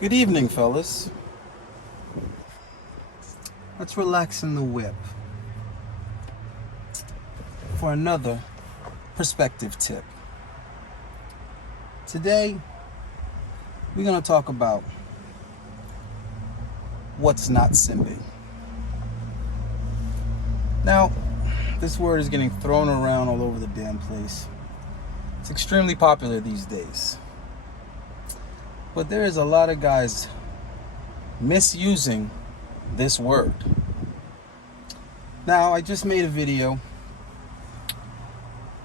Good evening, fellas. Let's relax in the whip for another perspective tip. Today, we're going to talk about what's not simping. Now, this word is getting thrown around all over the damn place. It's extremely popular these days. But there is a lot of guys misusing this word. Now, I just made a video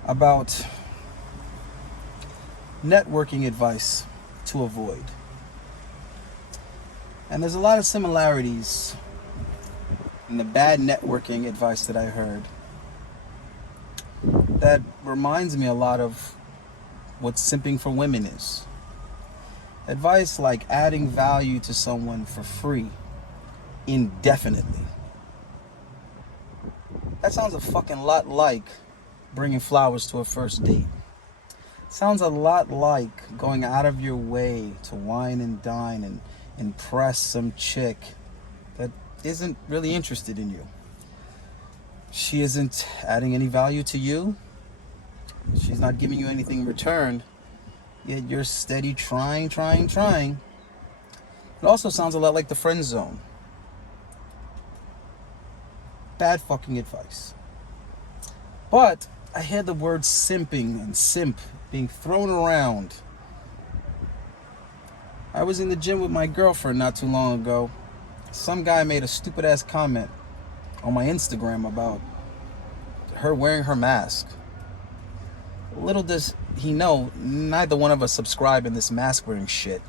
about networking advice to avoid. And there's a lot of similarities in the bad networking advice that I heard that reminds me a lot of what simping for women is. Advice like adding value to someone for free indefinitely. That sounds a fucking lot like bringing flowers to a first date. Sounds a lot like going out of your way to wine and dine and impress some chick that isn't really interested in you. She isn't adding any value to you. She's not giving you anything in return. Yet you're steady trying. It also sounds a lot like the friend zone. Bad fucking advice. But I hear the word simping and simp being thrown around. I was in the gym with my girlfriend not too long ago. Some guy made a stupid ass comment on my Instagram about her wearing her mask. Little does he know, neither one of us subscribe in this mask wearing shit.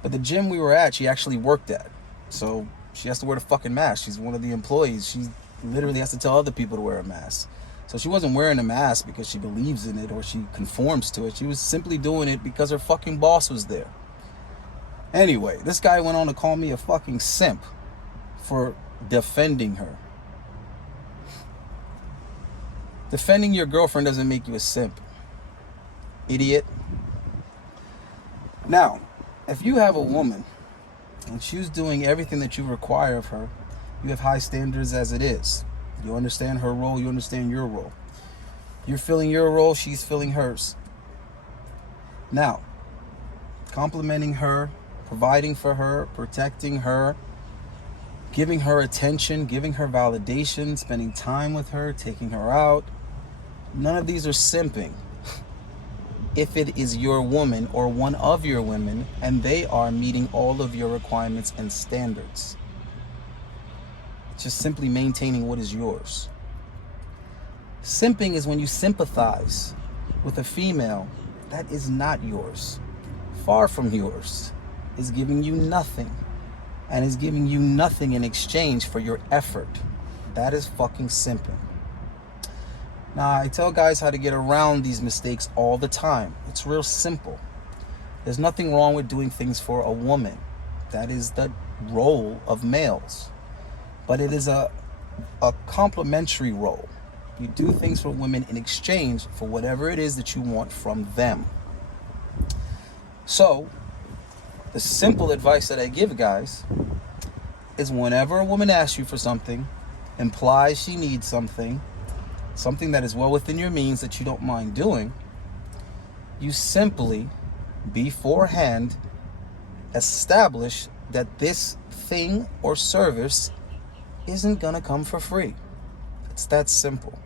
But the gym we were at, she actually worked at. So she has to wear the fucking mask. She's one of the employees. She literally has to tell other people to wear a mask. So she wasn't wearing a mask because she believes in it or she conforms to it. She was simply doing it because her fucking boss was there. Anyway, this guy went on to call me a fucking simp for defending her. Defending your girlfriend doesn't make you a simp. Idiot. Now, if you have a woman and she's doing everything that you require of her, you have high standards as it is. You understand her role, you understand your role. You're filling your role, she's filling hers. Now, complimenting her, providing for her, protecting her, giving her attention, giving her validation, spending time with her, taking her out. None of these are simping. If it is your woman or one of your women and they are meeting all of your requirements and standards. It's just simply maintaining what is yours. Simping is when you sympathize with a female that is not yours, far from yours, is giving you nothing, and is giving you nothing in exchange for your effort. That is fucking simping. Now, I tell guys how to get around these mistakes all the time. It's real simple. There's nothing wrong with doing things for a woman. That is the role of males. But it is a complementary role. You do things for women in exchange for whatever it is that you want from them. So, the simple advice that I give guys is whenever a woman asks you for something, implies she needs something that is well within your means that you don't mind doing, you simply beforehand establish that this thing or service isn't gonna come for free. It's that simple.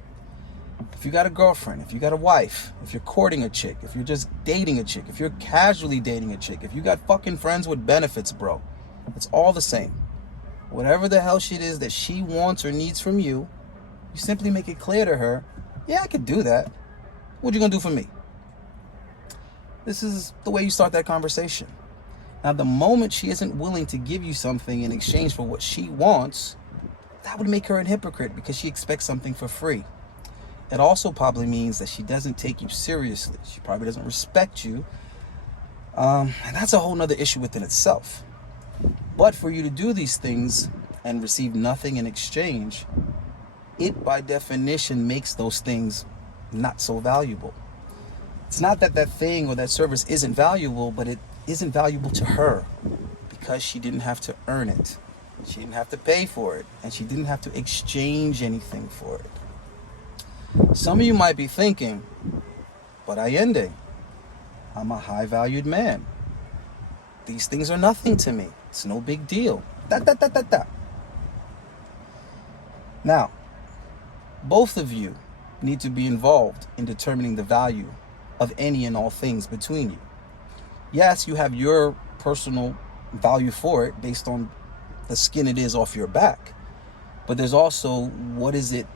If you got a girlfriend, if you got a wife, if you're courting a chick, if you're just dating a chick, if you're casually dating a chick, if you got fucking friends with benefits, bro, it's all the same. Whatever the hell shit is that she wants or needs from you, you simply make it clear to her, yeah, I could do that. What you gonna do for me? This is the way you start that conversation. Now, the moment she isn't willing to give you something in exchange for what she wants, that would make her a hypocrite because she expects something for free. It also probably means that she doesn't take you seriously. She probably doesn't respect you. And that's a whole nother issue within itself. But for you to do these things and receive nothing in exchange, it by definition makes those things not so valuable. It's not that that thing or that service isn't valuable, but it isn't valuable to her because she didn't have to earn it. She didn't have to pay for it, and she didn't have to exchange anything for it. Some of you might be thinking, but Allende, I'm a high-valued man. These things are nothing to me. It's no big deal. Now, both of you need to be involved in determining the value of any and all things between you. Yes, you have your personal value for it based on the skin it is off your back, but there's also what is it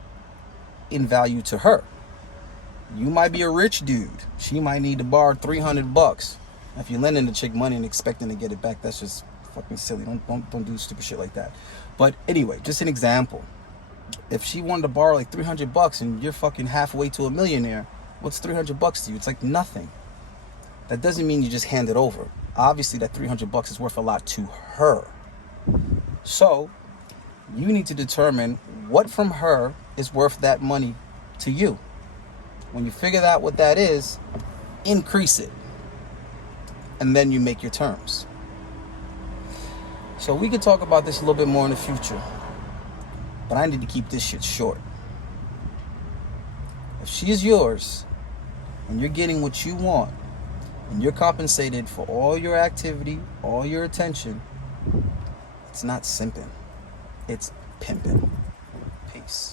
in value to her. You might be a rich dude. She might need to borrow $300. If you're lending the chick money and expecting to get it back, that's just fucking silly. Don't do stupid shit like that. But anyway, just an example. If she wanted to borrow like $300 and you're fucking halfway to a millionaire, what's $300 to you? It's like nothing. That doesn't mean you just hand it over. Obviously, that $300 is worth a lot to her. So you need to determine what from her is worth that money to you. When you figure out what that is, increase it. And then you make your terms. So we could talk about this a little bit more in the future. But I need to keep this shit short. If she is yours, and you're getting what you want, and you're compensated for all your activity, all your attention, it's not simping. It's pimping. Peace.